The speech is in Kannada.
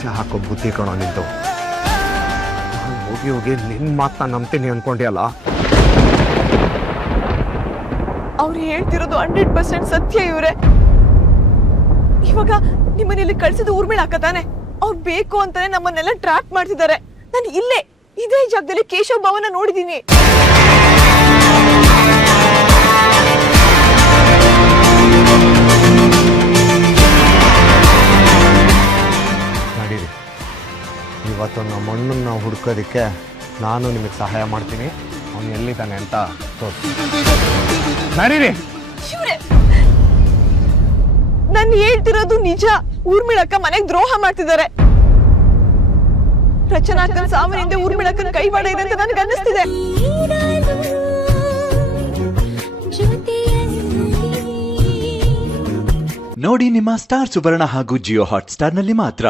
ವಿಷ ಹಾಕೋ ಬುದ್ಧಿ ಕಣೋ ನಿಂತು. ನಾನು ಹೋಗಿ ಹೋಗಿ ನಿನ್ನ ಮಾತನ್ನ ನಂಬ್ತೀನಿ ಅನ್ಕೊಂಡ್ಯಲ್ಲ. ಅವ್ರು ಹೇಳ್ತಿರೋದು 100% ಸತ್ಯ. ಇವ್ರೆ ಇವಾಗ ನಿಮ್ಮನೆಯಲ್ಲಿ ಕಳ್ಸಿದ ಊರ್ಮಿಳ ಹಾಕತಾನೆ. ಅವ್ರು ಬೇಕು ಅಂತಾನೆ ನಮ್ಮನ್ನೆಲ್ಲ ಟ್ರ್ಯಾಪ್ ಮಾಡ್ತಿದ್ದಾರೆ. ನಾನು ಇದೇ ಜಾಗದಲ್ಲಿ ಕೇಶವ್ ಭವನ ನೋಡಿದೀನಿ. ನಡೀರಿ, ಇವತ್ತು ನಮ್ಮ ಅಣ್ಣನ ನಾವು ಹುಡ್ಕೋದಕ್ಕೆ ನಾನು ನಿಮಗೆ ಸಹಾಯ ಮಾಡ್ತೀನಿ. ಅವನು ಎಲ್ಲಿದ್ದಾನೆ ಅಂತ ತೋರಿಸಿ. ನಡೀರಿ. ನಾನು ಹೇಳ್ತಿರೋದು ನಿಜ. ಊರ್ಮಿಳಕ್ಕ ಮನೆಗೆ ದ್ರೋಹ ಮಾಡ್ತಿದ್ದಾರೆ. ರಚನಾಕನ್ ಸಾವನಿಂದ ಊರ್ಮಿಳಕ್ಕನ್ ಕೈವಾಡ ಇದೆ ಅಂತ ನನಗೆ ಅನ್ನಿಸ್ತಿದೆ. ನೋಡಿ ನಿಮ್ಮ ಸ್ಟಾರ್ ಸುವರ್ಣ ಹಾಗೂ ಜಿಯೋ ಹಾಟ್ ಸ್ಟಾರ್ ನಲ್ಲಿ ಮಾತ್ರ.